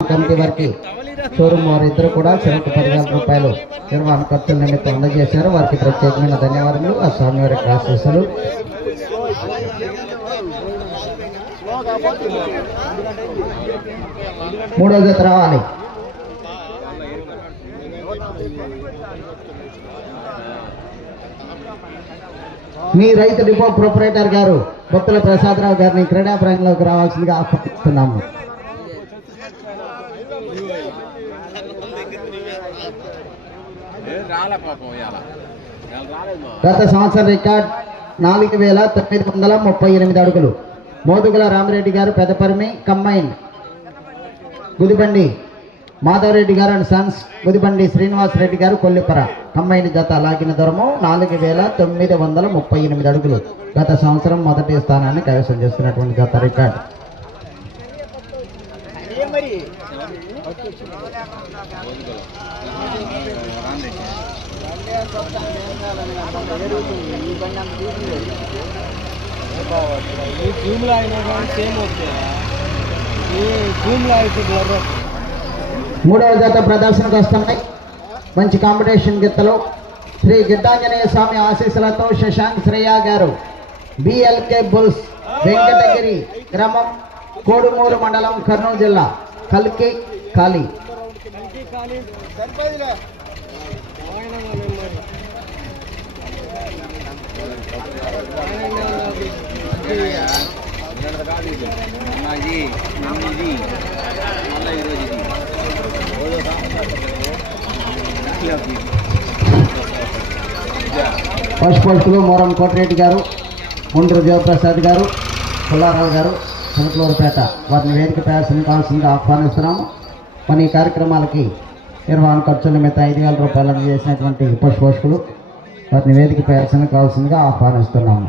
Committee వారికి showroom వారిద్దరు కూడా చెరకు పదివేల రూపాయలు నిర్వహణ ఖర్చుల నిమిత్తం అందజేశారు. వారికి ప్రత్యేకమైన ధన్యవాదాలు ఆ స్వామి వారికి ఆశీస్సులు. మూడో జత రావాలి. మీ రైతు డిపో ప్రొపరేటర్ గారు బొత్తుల ప్రసాదరావు గారిని క్రీడా ప్రాంగంలోకి రావాల్సిందిగా ఆహ్వానిస్తున్నాము గత సంవత్సరం రికార్డ్ నాలుగు వేల తొమ్మిది వందల ముప్పై ఎనిమిది అడుగులు. మోదుగుల రామిరెడ్డి గారు పెదపరిమి కంబైన్. గుదిబండి మాధవరెడ్డి గారు అండ్ సన్స్ గుదిబండి శ్రీనివాస్ రెడ్డి గారు కొల్లిపర. కంబైన్ జత లాగిన దూరము నాలుగు వేల తొమ్మిది వందల ముప్పై ఎనిమిది అడుగులు. గత సంవత్సరం మొదటి స్థానాన్ని కైవసం చేసుకున్నటువంటి జత రికార్డ్. ఈ జూమ్లో అయినా కానీ సేమ్ వస్తాయి ఈ జూమ్లో అయితే మూడవ జత ప్రదర్శనకు వస్తున్నాయి. మంచి కాంపిటీషన్ గిత్తలు శ్రీ గీతాంజనేయ స్వామి ఆశీస్సులతో శశాంక్ శ్రేయ గారు బిఎల్కే బుల్స్ వెంకటగిరి గ్రామం కోడుమూరు మండలం కర్నూలు జిల్లా కల్కి ఖాళీ. ఫస్ట్ పోస్టులు మోరం కోటిరెడ్డి గారు ముండ్రు దేవప్రసాద్ గారు పుల్లారావు గారు చిలకలూరుపేట వారిని వేదిక ప్రయాసం కావాల్సిందిగా ఆహ్వానిస్తున్నాము. మన ఈ కార్యక్రమాలకి నిర్వహణ ఖర్చుల నిమిత్తం ఐదు వేల రూపాయలు చేసినటువంటి పశు పోషకులు వారిని వేదిక ప్రయాసం కావాల్సిందిగా ఆహ్వానిస్తున్నాము.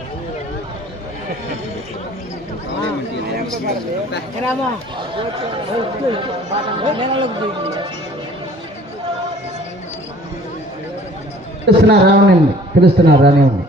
పిలుస్తున్నారు రావనండి పిలుస్తున్నారు రానివ్వండి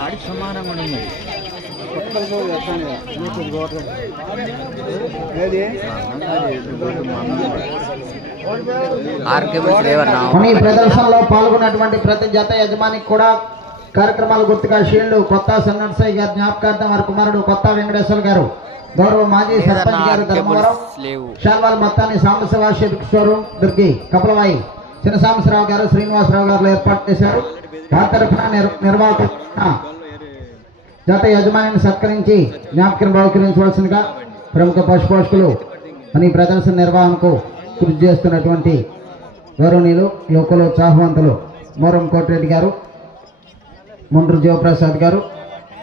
ఆడికి సమానంగా ఉంది మన ఈ ప్రదర్శనలో పాల్గొన్నటువంటి ప్రతి జత యజమానికి కూడా కార్యక్రమాల గుర్తుగా షీల్డ్ కొత్త సన్నర్సయ్య గారి జ్ఞాపకార్థం వారి కుమారుడు కొత్త వెంకటేశ్వర గారు గౌరవ మాజీ సర్పంచ్ గారు ధర్మవరం శాల్వాల్ మొత్తాన్ని సాంబశివ దుర్గి కపలవాయి చిన్న సాంబశివరావు గారు శ్రీనివాసరావు గారు ఏర్పాటు చేశారు. వారి తరఫున నిర్- నిర్వాహకు జత యజమానిని సత్కరించి జ్ఞాపకం బహుకరించవలసిందిగా ప్రముఖ పశుపోషకులు అని ఈ ప్రదర్శన నిర్వహణకు కృషి చేస్తున్నటువంటి గౌరవనీయులు యువకులు చాహవంతులు మోరం కోటిరెడ్డి గారు ముండ్రు జీవప్రసాద్ గారు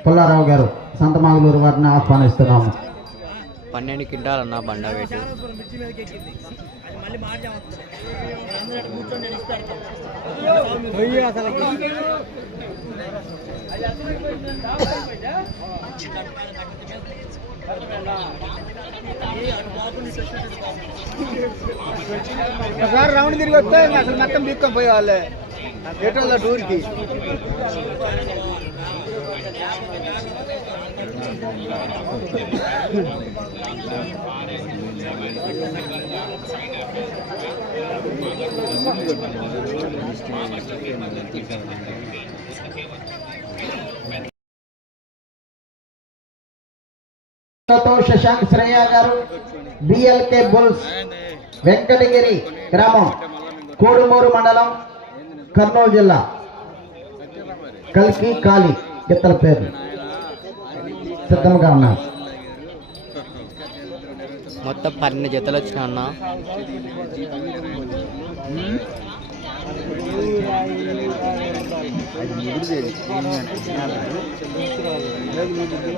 పుల్లారావు గారు సంతమాగులూరు వారిని ఆహ్వానిస్తున్నాము. పన్నెండు బండ వెయిట్ పోయి అసలు ఒకసారి రౌండ్ తిరిగి వస్తే అసలు మొత్తం తీసుకొని పోయే వాళ్ళే టూర్కి. శశాంక్ శ్రేయ గారు బిఎల్కే బుల్స్ వెంకటగిరి గ్రామం కోడుమూరు మండలం కర్నూలు జిల్లా. కల్కి కాలి ఇతర పేరు సిద్ధంగా ఉన్నారు మొత్తం పన్నెండు జతలు వచ్చినా అన్న. అది ముగిరిదేది ఏంటంటే జ్ఞానాలు అది ఎందుకంటే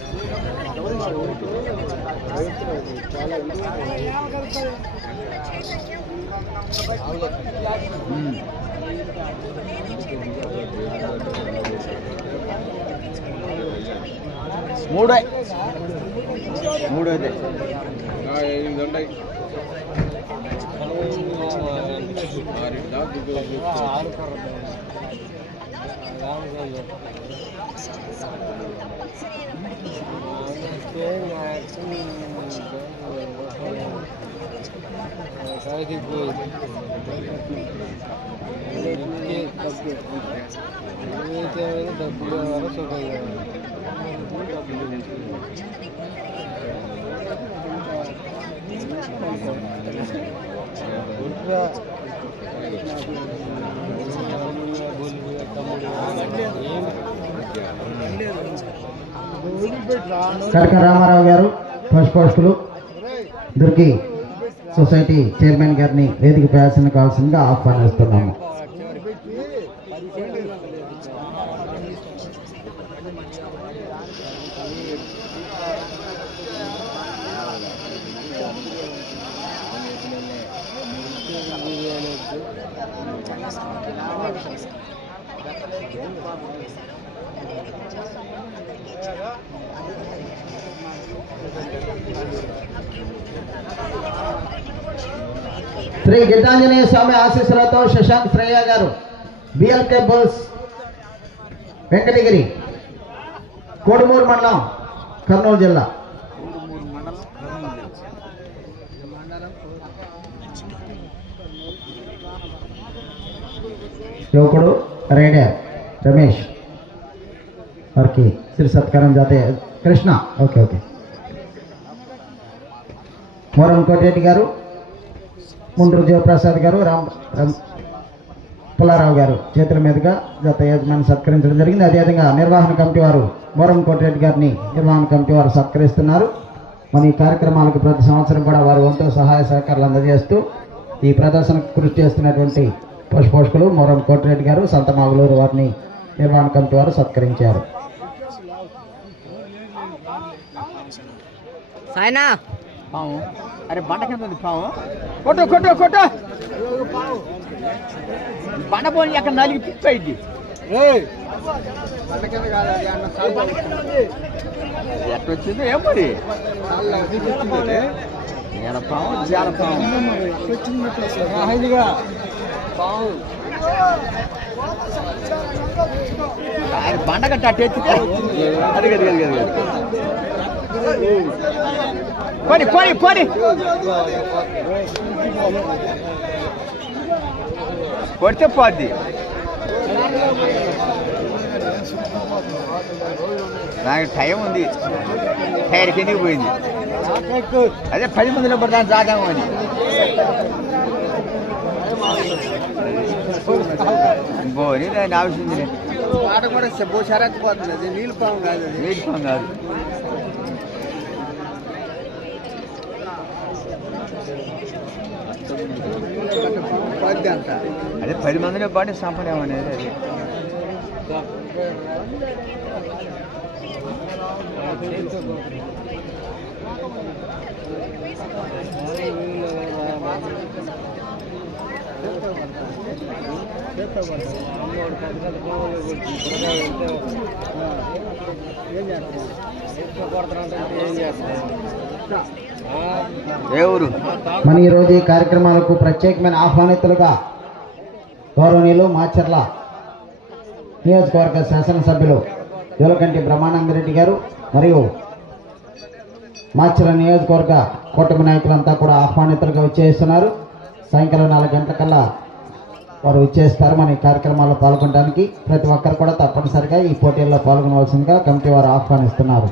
మూడే మూడు అయితే డబ్బులు కావాలి డబ్బులు కనక రామారావు గారు పశుపోషకులు దుర్గి సొసైటీ చైర్మన్ గారిని వేదిక ప్రయాసం కావాల్సిందిగా ఆహ్వానిస్తున్నాము. శ్రీ గీతాంజనేయ స్వామి ఆశీస్సులతో శశాంక్ శ్రేయ గారు బిఎల్కే బుల్స్ వెంకటగిరి కోడుమూరు మండలం కర్నూలు జిల్లా. యువకుడు రైడర్ రమేష్. వారికి సిరి సత్కారం జాతీయ కృష్ణ. Okay okay. మోరం కోటిరెడ్డి గారు ముండ్రు జయప్రసాద్ గారు రామ్ పుల్లారావు గారు చేతుల మీదుగా గత యజమాని సత్కరించడం జరిగింది. అదేవిధంగా నిర్వహణ కమిటీ వారు మోరం కోటిరెడ్డి గారిని నిర్వహణ కమిటీ వారు సత్కరిస్తున్నారు. మన ఈ కార్యక్రమాలకు ప్రతి సంవత్సరం కూడా వారు వంతు సహాయ సహకారాలు అందజేస్తూ ఈ ప్రదర్శనకు కృషి చేస్తున్నటువంటి పశుపోషకులు మోరం కోటిరెడ్డి గారు సంతమాగులూరు వారిని నిర్వహణ కమిటీ వారు సత్కరించారు. సాయనా! పాము అరే బండ కింద ఉంది పాము కొట్టు కొట్టు కొట్టు. బండ పోని అక్కడ నలిగి పిచ్చి అయింది. ఎట్లా వచ్చింది ఏం మరి? ఎడ పాము జాల పాము పాము ఆయన బండ కట్ట అది అది అది అది పోని పోని పోని. కొడితే పోద్ది. నాకు టైం ఉంది. టైర్ కిందికి పోయింది? అదే పది మందిలో పడదాన్ని జాగా అని పోనీ దాని ఆവശ്యం ఉంది. పాట కూడా బోషారెత్తిపోతుంది అది నీళ్ళు పాము కాదు అది. వేసుకోం కాదు. పద్ది అంట అదే పది మందిలో పాటు సంపడం అనేది అది. ఏ ఊరు మన ఈరోజు ఈ కార్యక్రమాలకు ప్రత్యేకమైన ఆహ్వానితులుగా గౌరవనీయులు మాచర్ల నియోజకవర్గ శాసనసభ్యులు యువకంటి బ్రహ్మానందరెడ్డి గారు మరియు మాచర్ల నియోజకవర్గ కూటమి నాయకులంతా కూడా ఆహ్వానితులుగా వచ్చేస్తున్నారు. సాయంకాలం నాలుగు గంటలకల్లా వారు ఇచ్చేస్తారు మన ఈ కార్యక్రమాల్లో పాల్గొనడానికి. ప్రతి ఒక్కరు కూడా తప్పనిసరిగా ఈ పోటీల్లో పాల్గొనవలసిందిగా కమిటీ వారు ఆహ్వానిస్తున్నారు.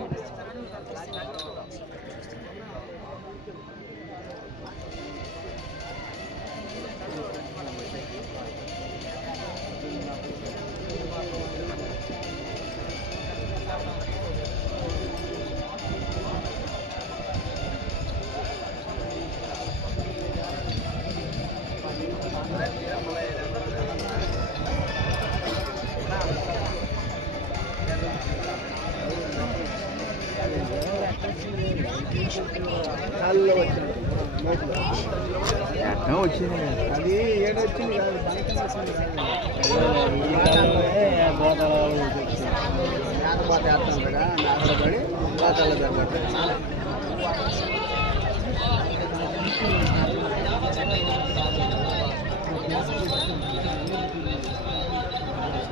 మేకపాత వేస్తాం కదా మేకలు పడి పాతాలు జరగట్టు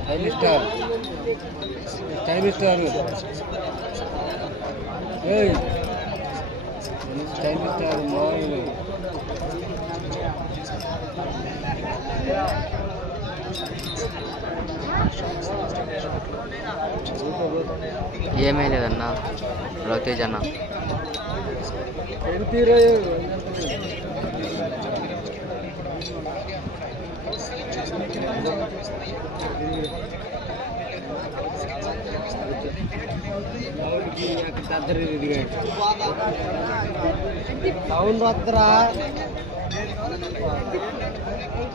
time star time star time star మామూలు ఏమీ లేదన్న రవితేజ్ అన్న. అవును సౌండ్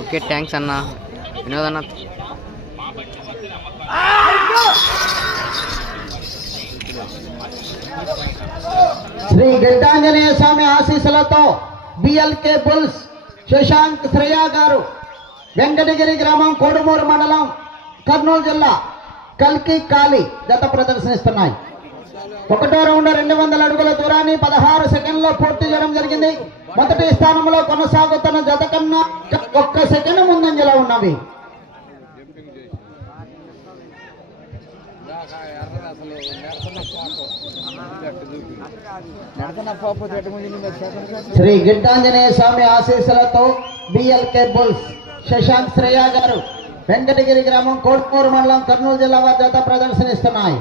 ఓకే థ్యాంక్స్ అన్న. వినోద్ అన్న. శ్రీ గిడ్డాంజనేయ స్వామి ఆశీస్సులతో బిఎల్కే బుల్స్ శశాంక్ శ్రేయ గారు వెంకటగిరి గ్రామం కోడుమూరు మండలం కర్నూలు జిల్లా కల్కి కాలి జత ప్రదర్శనిస్తున్నాయి. ఒకటో రౌండ్ రెండు వందల అడుగుల దూరాన్ని పదహారు సెకండ్లో పూర్తి చేయడం జరిగింది. మొదటి స్థానంలో కొనసాగుతున్న జత కన్నా ఒక్క సెకండ్ ముందంజలో ఉన్నవి. శ్రీ గిడ్డాంజనేయ స్వామి ఆశీస్సులతో బిఎల్కే బుల్స్ శశాంక్ శ్రేయ గారు వెంకటగిరి గ్రామం కోట్మూరు మండలం కర్నూలు జిల్లా వారి జత ప్రదర్శనిస్తున్నాయి.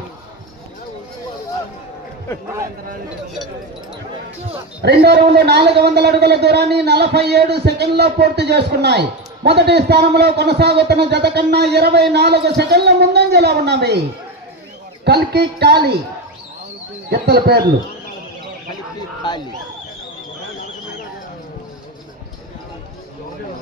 రెండో రౌండ్ నాలుగు వందల అడుగుల దూరాన్ని నలభై ఏడు సెకండ్లో పూర్తి చేసుకున్నాయి. మొదటి స్థానంలో కొనసాగుతున్న జత కన్నా ఇరవై నాలుగు సెకండ్ల ముందంజలో ఉన్నవి. కల్కి కాలి. ఎత్తల పేర్లు కలిపి ఖాళీ కలిపి ఖాళీ ఓకే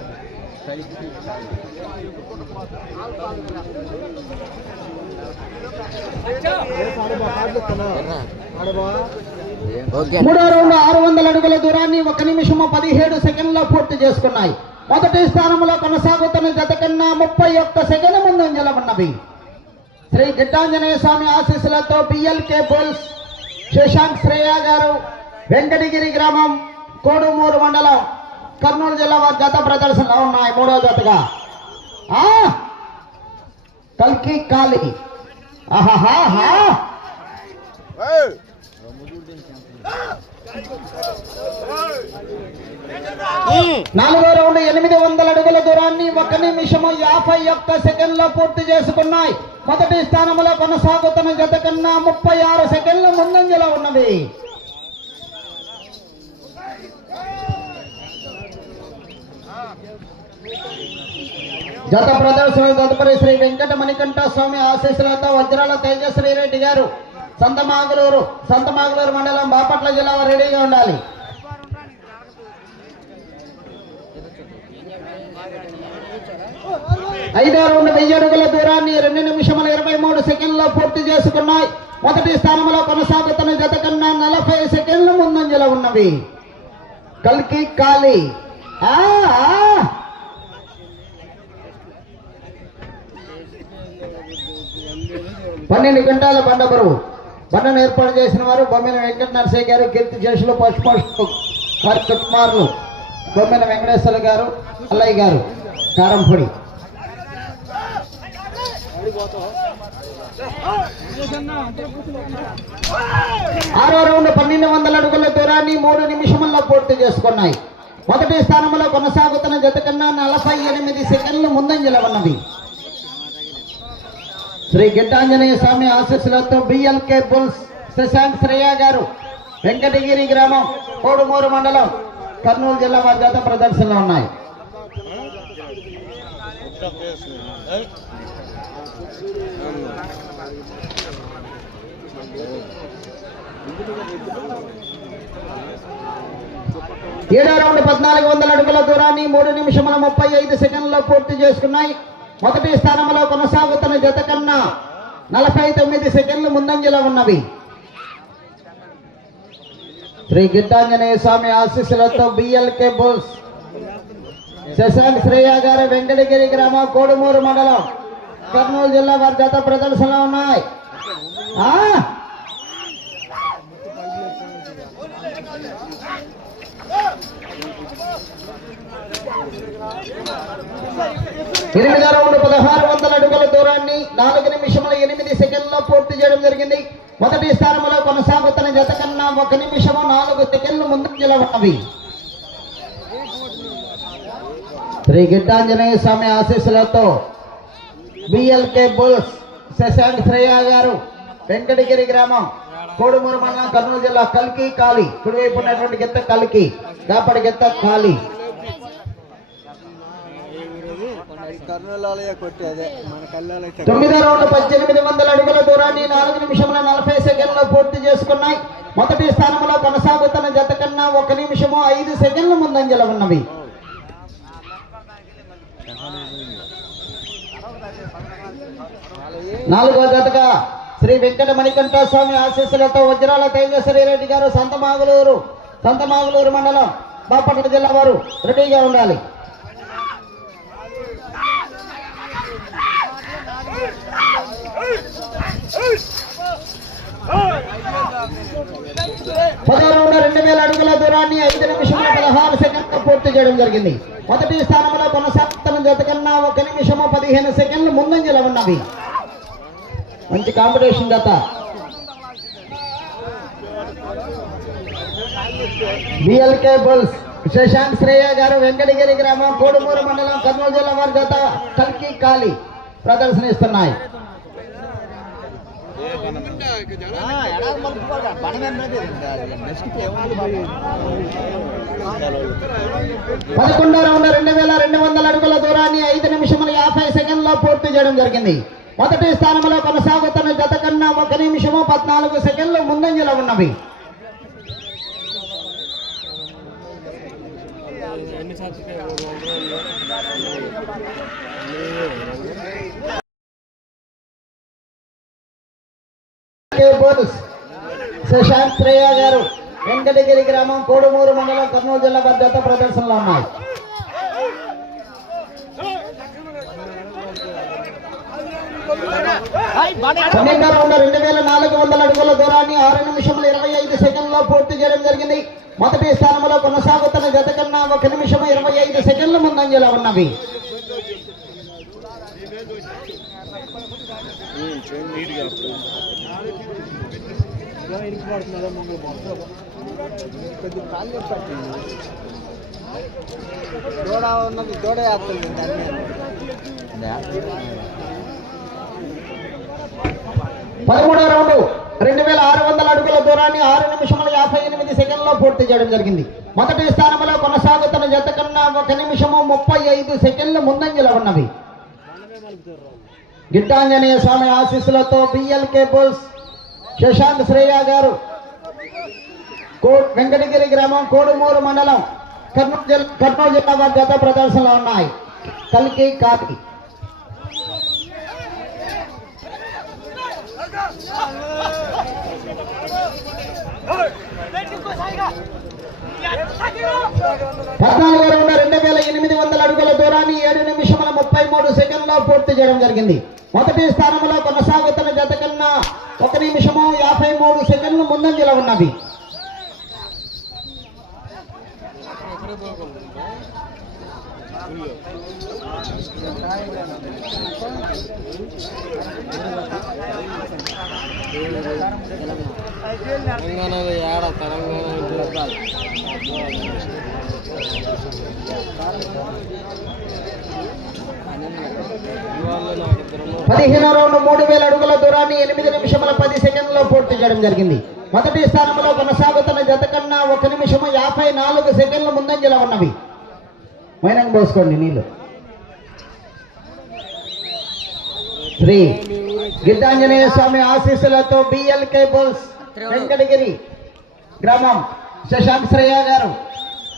మూడో రౌండ్ ఆరు వందల అడుగుల దూరాన్ని ఒక నిమిషము పదిహేడు సెకండ్లో పూర్తి చేసుకున్నాయి. మొదటి స్థానంలో కొనసాగుతున్న జత కన్నా ముప్పై ఒక్క సెకండ్ ముందంజల ఉన్నవి. శ్రీ గిట్టాంజనేయ స్వామి ఆశీస్సులతో బిఎల్కే బోల్స్ శశాంక్ శ్రేయ గారు వెంకటగిరి గ్రామం కోడుమూరు మండలం. కర్నూలు జిల్లా వారి జత ప్రదర్శనలో ఉన్నాయి మూడో జతగా. ఆ! కల్కి కాలి. ఆహాహా! నాలుగో రౌండ్ ఎనిమిది వందల అడుగుల దూరాన్ని ఒక నిమిషము యాభై ఒక్క సెకండ్లో పూర్తి చేసుకున్నాయి. మొదటి స్థానంలో కొనసాగుతున్న జత కన్నా ముప్పై ఆరు సెకండ్ల ముందంజలో ఉన్నది జత ప్రదర్శన తదుపరి శ్రీ వెంకట మణికంఠ స్వామి ఆశీస్సులతో వజ్రాల తేజశ్రీ రెడ్డి గారు సంతమాగులూరు సంతమాగులూరు మండలం బాపట్ల జిల్లా రెడీగా ఉండాలి. ఐదో రెండు వెయ్యి అడుగుల దూరాన్ని రెండు నిమిషముల ఇరవై మూడు సెకండ్లో పూర్తి చేసుకున్నాయి. మొదటి స్థానంలో కొనసాగుతున్న జత కన్నా నలభై సెకండ్ల ముందంజలో ఉన్నవి. కల్కి కాలి. ఆ. పన్నెండు గంటల బండ బరువు. బండను ఏర్పాటు చేసిన వారు బొమ్మిన వెంకట నరసయ్య గారు కీర్తి జోషులు పశుపోషకు కుమారులు బొమ్మిన వెంకటేశ్వర గారు అల్లయ్య గారు కారంపొడి ఆరో రౌండ్ పన్నెండు వందల అడుగుల దూరాన్ని మూడు నిమిషముల్లో పూర్తి చేసుకున్నాయి. మొదటి స్థానంలో కొనసాగుతున్న జత కన్నా నలభై ఎనిమిది సెకండ్లు ముందంజలో ఉన్నది. శ్రీ గిడ్డాంజనేయ స్వామి ఆశీస్సులతో బిఎల్కే బుల్స్ శశాంక్ శ్రేయ గారు వెంకటగిరి గ్రామం కోడుమూరు మండలం కర్నూలు జిల్లా వారి జత ప్రదర్శనలో ఉన్నాయి. ఏడో రౌండ్ పద్నాలుగు వందల అడుగుల దూరాన్ని మూడు నిమిషముల ముప్పై ఐదు సెకండ్లలో పూర్తి చేసుకున్నాయి. మొదటి స్థానంలో కొనసాగుతున్న జత కన్నా నలభై తొమ్మిది సెకండ్లు ముందంజలో ఉన్నవి. శ్రీ గీతాంజనేయ స్వామి ఆశీస్సులతో బిఎల్కే బోస్ శశాంక్ శ్రేయ గారు వెంకటగిరి గ్రామం కోడుమూరు మండలం. కర్నూలు జిల్లా వారి జత ప్రదర్శనలో ఉన్నాయి. ఎనిమిది రౌండ్ పదహారు వందల అడుగుల దూరాన్ని నాలుగు నిమిషముల ఎనిమిది సెకండ్లో పూర్తి చేయడం జరిగింది. మొదటి స్థానంలో కొనసాగుతున్న జత కన్నా ఒక నిమిషము నాలుగు సెకండ్లు ముందు ఉన్నవి శ్రీ గిడ్డాంజనేయ స్వామి ఆశీస్సులతో బిఎల్కే బుల్స్ శశాంక్ శ్రేయ గారు వెంకటగిరి గ్రామం కోడుమూరు మండలం కర్నూలు జిల్లా కల్కి కాలి కుడివైపు ఉన్నటువంటి గెత్త కల్కి దాపడి గెత్త కాలి కర్నూలు కొట్టేదే మన కళ్ళాలు తొమ్మిదో రౌండ్ పద్దెనిమిది వందల అడుగుల దూరాన్ని నాలుగు నిమిషముల నలభై సెకండ్లు పూర్తి చేసుకున్నాయి. మొదటి స్థానంలో కొనసాగుతున్న జత కన్నా ఒక నిమిషము ఐదు సెకండ్ల ముందంజల ఉన్నవి. నాలుగో జతగా శ్రీ వెంకట మణికంఠ స్వామి ఆశీస్సులతో వజ్రాల తేజశ్వరి రెడ్డి గారు సంతమాగులూరు సంతమాగులూరు మండలం బాపట్ల జిల్లా వారు రెడీగా ఉండాలి. పదహారు రెండు వేల అడుగుల దూరాన్ని ఐదు నిమిషముల పదహారు సెకండ్లు పూర్తి చేయడం జరిగింది. మొదటి స్థానంలో కొనసాగుతున్న జత కన్నా ఒక నిమిషము పదిహేను సెకండ్లు ముందంజలో ఉన్నవి. మంచి కాంపిటీషన్ జత. బిఎల్కే బుల్స్ శశాంక్ శ్రేయ గారు వెంకటగిరి గ్రామం కోడుమూరు మండలం కర్నూలు జిల్లా వారి జత కల్కి కాలి ప్రదర్శనిస్తున్నాయి పదకొండో రౌండ్ రెండు వేల రెండు వందల అడుగుల దూరాన్ని ఐదు నిమిషముల యాభై సెకండ్లో పూర్తి చేయడం జరిగింది. మొదటి స్థానంలో కొనసాగుతున్న జత కన్నా ఒక నిమిషము పద్నాలుగు సెకండ్లు ముందంజలో ఉన్నవి. ఎన్ని సబ్స్క్రైబర్ బోనస్. శశాంత్ గారు వెంకటగిరి గ్రామం కోడుమూరు మండలం కర్నూలు జిల్లా భద్రత ప్రదర్శనలో ఉన్నాయి. ఉన్న రెండు వేల నాలుగు వందల అడుగుల దూరాన్ని ఆరు నిమిషముల ఇరవై ఐదు సెకండ్లో పూర్తి చేయడం జరిగింది. మొదటి స్థానంలో కొనసాగుతున్న గత కన్నా ఒక నిమిషం ఇరవై ఐదు సెకండ్లు ముందంజలో ఉన్నవి. దూడ ఉన్నది దూడ వేస్తుంది పదమూడో రౌండ్ రెండు వేల ఆరు వందల అడుగుల దూరాన్ని ఆరు నిమిషముల యాభై ఎనిమిది సెకండ్లో పూర్తి చేయడం జరిగింది. మొదటి స్థానంలో కొనసాగుతున్న జత కన్నా ఒక నిమిషము ముప్పై ఐదు సెకండ్లు ముందంజలో ఉన్నవి. గిట్టాంజనేయ స్వామి ఆశీస్సులతో బిఎల్కే కేబుల్స్ శశాంత్ శ్రేయ గారు వెంకటగిరి గ్రామం కోడుమూరు మండలం కర్నూలు జిల్లా కర్నూలు జిల్లా గత ప్రదర్శనలో ఉన్నాయి. కల్కి కాకి పద్నాలుగు రెండు వేల ఎనిమిది వందల అడుగుల దూరాన్ని ఏడు నిమిషముల ముప్పై మూడు సెకండ్లో పూర్తి చేయడం జరిగింది. మొదటి స్థానంలో కొనసాగుతున్న జత కన్నా ఒక నిమిషము యాభై మూడు సెకండ్లు ముందంజలో ఉన్నవి తెలంగాణలో ఏడ తెలంగాణ ఇంట్లో పదిహేను రౌండ్ మూడు వేల అడుగుల దూరాన్ని ఎనిమిది నిమిషముల పది సెకండ్లో పూర్తి చేయడం జరిగింది. మొదటి స్థానంలో కొనసాగుతున్న జత కన్నా ఒక నిమిషము యాభై నాలుగు సెకండ్ల ముందంజలో ఉన్నవి. మైనం పోసుకోండి నీళ్ళు. శ్రీ గిడ్డాంజనేయ స్వామి ఆశీస్సులతో బిఎల్ కేబుల్స్ వెంకటగిరి గ్రామం. శశాంక్ శ్రేయ గారు.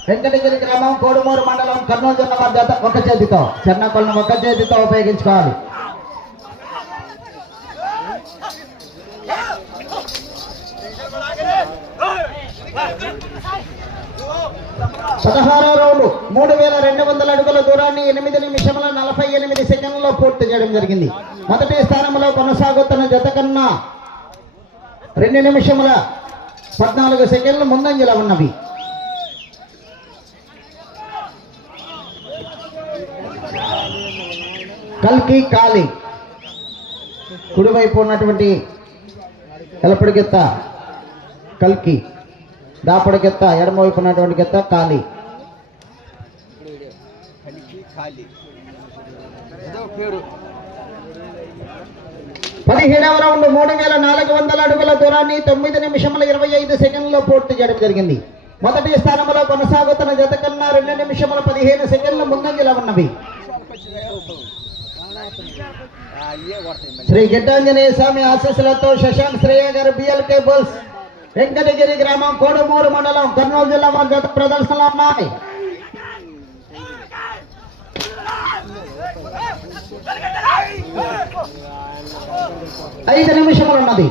వెంకటగిరి గ్రామం కోడుమూరు మండలం కర్నూలు జిల్లా వారి ఒక చేతితో. చెన్నకొలను ఒక చేతితో ఉపయోగించుకోవాలి. పదహారో రౌండ్ మూడు వేల రెండు వందల అడుగుల దూరాన్ని ఎనిమిది నిమిషముల నలభై ఎనిమిది సెకండ్లలో పూర్తి చేయడం జరిగింది. మొదటి స్థానంలో కొనసాగుతున్న జత కన్నా రెండు నిమిషముల పద్నాలుగు సెకండ్లు ముందంజలో ఉన్నవి. కల్కి కాలి. కుడివైపు ఉన్నటువంటి ఎలపడికెత్త కల్కి. దాపడికెత్త ఎడమవైపు ఉన్నటువంటి గెత్త కాలి. పదిహేడవ రౌండ్ మూడు వేల నాలుగు వందల అడుగుల దూరాన్ని తొమ్మిది నిమిషముల ఇరవై ఐదు సెకండ్లో పూర్తి చేయడం జరిగింది. మొదటి స్థానంలో కొనసాగుతున్న జత కన్నా రెండు నిమిషముల పదిహేను సెకండ్ల ముందంజలో ఉన్నవి. అయ్యే కొడతాయి మళ్ళీ శ్రీ గిడ్డాంజనేయ స్వామి ఆశీస్సులతో శశాంక్ శ్రేయ గారు బిఎల్ కేబుల్స్ వెంకటగిరి గ్రామం కోడుమూరు మండలం కర్నూలు జిల్లా వారి జత ప్రదర్శనలో ఉన్నాయి ఐదు నిమిషములు ఉన్నది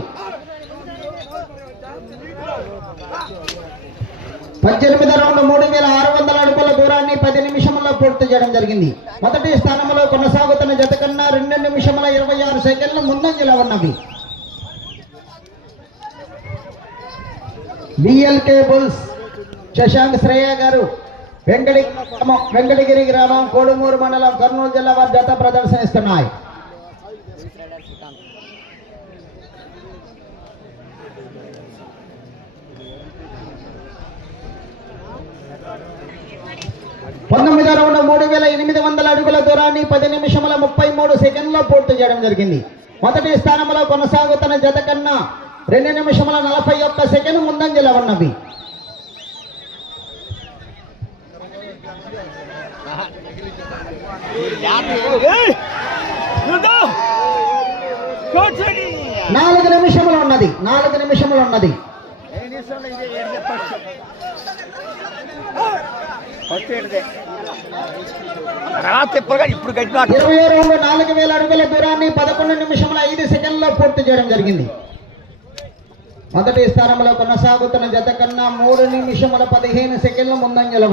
పద్దెనిమిది రౌండ్ మూడు వేల ఆరు వందల అడుగుల దూరాన్ని పది నిమిషంలో పూర్తి చేయడం జరిగింది. మొదటి స్థానంలో కొనసాగుతున్న జత కన్నా రెండు నిమిషముల ఇరవై ఆరు సెకండ్లు ముందంజలో ఉన్నవి. బిఎల్ కేబుల్స్ శశాంక్ శ్రేయ గారు వెంకటి గ్రామం వెంకటగిరి గ్రామం కోడుమూరు మండలం కర్నూలు జిల్లా వారి జత ప్రదర్శనిస్తున్నాయి పంతొమ్మిదో రౌండ్ మూడు వేల ఎనిమిది వందల అడుగుల దూరాన్ని పది నిమిషముల ముప్పై మూడు సెకండ్లో పూర్తి చేయడం జరిగింది. మొదటి స్థానంలో కొనసాగుతున్న జత కన్నా రెండు నిమిషముల నలభై ఒక్క సెకండ్ ముందంజలో ఉన్నవి. నాలుగు నిమిషములు ఉన్నది. నాలుగు నిమిషములు ఉన్నది. ఫస్ట్ ఇప్పుడు ఇరవై రెండు నాలుగు వేల అడుగుల దూరాన్ని పదకొండు నిమిషముల ఐదు సెకండ్లో పూర్తి చేయడం జరిగింది. మొదటి స్థానంలో కొనసాగుతున్న జత కన్నా మూడు నిమిషముల పదిహేను సెకండ్ల ముందంజల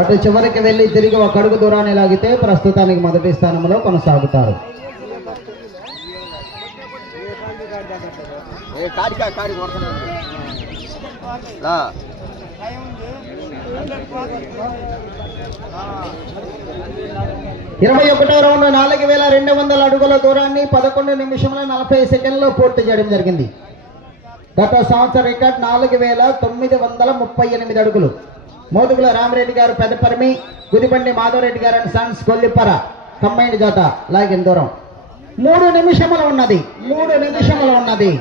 అటు చివరికి వెళ్ళి తిరిగి ఒక అడుగు దూరాన్ని లాగితే ప్రస్తుతానికి మొదటి స్థానంలో కొనసాగుతారు. ఏ కాడికా కాడి కొడుతున్నాడు రా. ఇరవై ఒకటో రౌండ్ నాలుగు వేల రెండు వందల అడుగుల దూరాన్ని పదకొండు నిమిషముల నలభై సెకండ్లో పూర్తి చేయడం జరిగింది. గత సంవత్సర రికార్డ్ నాలుగు వేల తొమ్మిది వందల ముప్పై ఎనిమిది అడుగులు. మోదుగుల రామరెడ్డి గారు పెదపరిమి గుదిబండి మాధవరెడ్డి గారు అండ్ సన్స్ కొల్లిపర కంబైండ్ జాత లాగిన దూరం. మూడు నిమిషములు ఉన్నది. మూడు నిమిషములు ఉన్నది.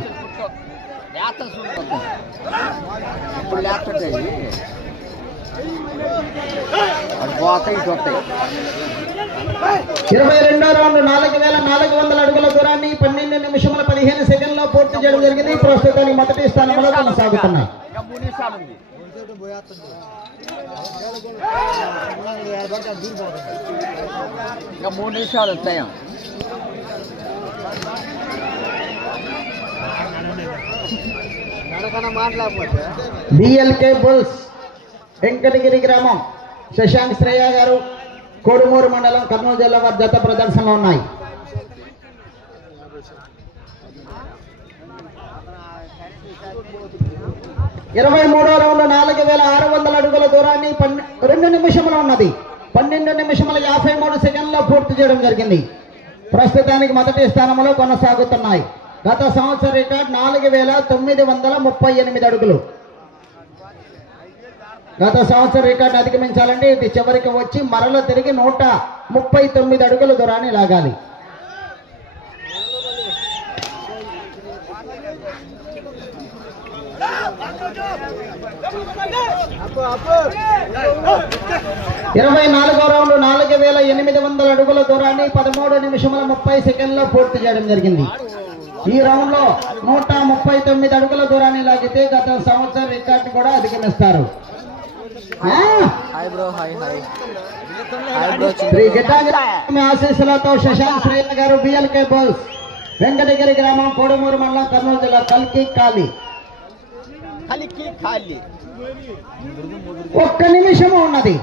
ఇరవై రెండో రౌండ్ నాలుగు వేల నాలుగు వందల అడుగుల దూరాన్ని పన్నెండు నిమిషముల పదిహేను సెకండ్లో పూర్తి చేయడం జరిగింది. ప్రస్తుతానికి మొదటి స్థానంలో కొనసాగుతున్నాయి ఇంకా మూడు నిమిషాలు వస్తాయి బిఎల్కే బుల్స్ వెంకటగిరి గ్రామం. శశాంక్ శ్రేయ గారు కోడుమూరు మండలం కర్నూలు జిల్లా వారి జత ప్రదర్శనలో ఉన్నాయి. ఇరవై మూడో రౌండ్ నాలుగు వేల ఆరు వందల అడుగుల దూరాన్ని రెండు నిమిషంలో ఉన్నది. పన్నెండు నిమిషముల యాభై మూడు సెకండ్లో పూర్తి చేయడం జరిగింది. ప్రస్తుతానికి మొదటి స్థానంలో కొనసాగుతున్నాయి. గత సంవత్సర రికార్డ్ నాలుగు వేల తొమ్మిది వందల ముప్పై ఎనిమిది అడుగులు. గత సంవత్సరం రికార్డు అధిగమించాలంటే ఇది చివరికి వచ్చి మరల తిరిగి నూట ముప్పై తొమ్మిది అడుగుల దూరాన్ని లాగాలి. ఇరవై నాలుగో రౌండ్ నాలుగు వేల ఎనిమిది వందల అడుగుల దూరాన్ని పదమూడు నిమిషముల ముప్పై సెకండ్లో పూర్తి చేయడం జరిగింది. ఈ రౌండ్లో నూట ముప్పై తొమ్మిది అడుగుల దూరాన్ని లాగితే గత సంవత్సరం రికార్డు కూడా అధిగమిస్తారు. శ్రీ ఆశీస్సులతో శశాంక్ శ్రేయ గారు బిఎల్కే బోల్స్ వెంకటగిరి గ్రామం కోడుమూరు మండలం కర్నూలు జిల్లా కల్కి కాలి ఒక్క నిమిషము ఉన్నది.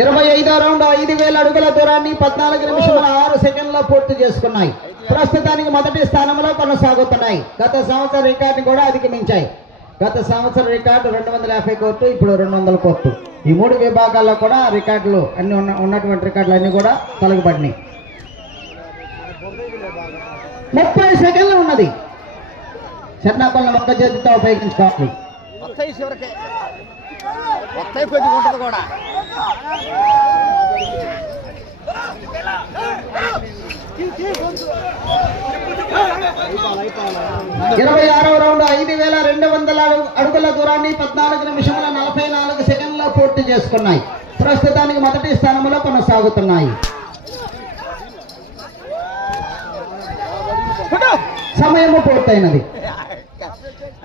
ఇరవై ఐదో రౌండ్ ఐదు వేల అడుగుల దూరాన్ని పద్నాలుగు నిమిషముల ఆరు సెకండ్లో పూర్తి చేసుకున్నాయి. ప్రస్తుతానికి మొదటి స్థానంలో కొనసాగుతున్నాయి. గత సంవత్సర రికార్డు కూడా అధిగమించాయి. గత సంవత్సర రికార్డు రెండు వందల యాభై కోర్టు ఇప్పుడు రెండు వందల కోట్లు. ఈ మూడు విభాగాల్లో కూడా రికార్డులు అన్ని ఉన్న ఉన్నటువంటి రికార్డులు అన్ని కూడా తొలగబడినాయి. ముప్పై సెకండ్లు ఉన్నది. చెన్నాపల్లి ఒక్క చేతితో ఉపయోగించుకోవాలి. కూడా. ఇరవై ఆరవ రౌండ్ ఐదు వేల రెండు వందల అడుగుల దూరాన్ని పద్నాలుగు నిమిషముల నలభై నాలుగు సెకండ్లో పూర్తి చేసుకున్నాయి. ప్రస్తుతానికి మొదటి స్థానంలో కొనసాగుతున్నాయి. సమయము పూర్తయినది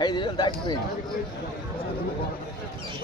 ఐదు వేలు దాటిపోయింది కదా?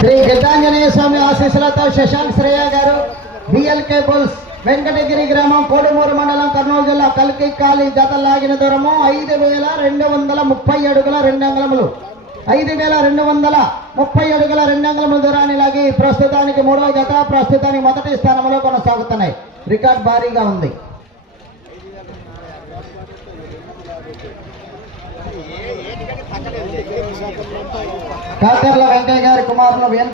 శ్రీ గిద్దాంజనేయ స్వామి ఆశీస్సులతో శశాంక్ శ్రేయ గారు బిఎల్కే బుల్స్ వెంకటగిరి గ్రామం కోడుమూరు మండలం కర్నూలు జిల్లా కల్కి కాలి జత లాగిన దూరము ఐదు వేల రెండు వందల ముప్పై అడుగుల రెండు అంగుళములు. ఐదు వేల రెండు వందల ముప్పై అడుగుల రెండు అంగుళముల దూరాన్ని లాగి ప్రస్తుతానికి మూడవ జత ప్రస్తుతానికి మొదటి స్థానంలో కొనసాగుతున్నాయి. రికార్డ్ భారీగా ఉంది. కాకర్ల వెంకయ్య గారి కుమారులు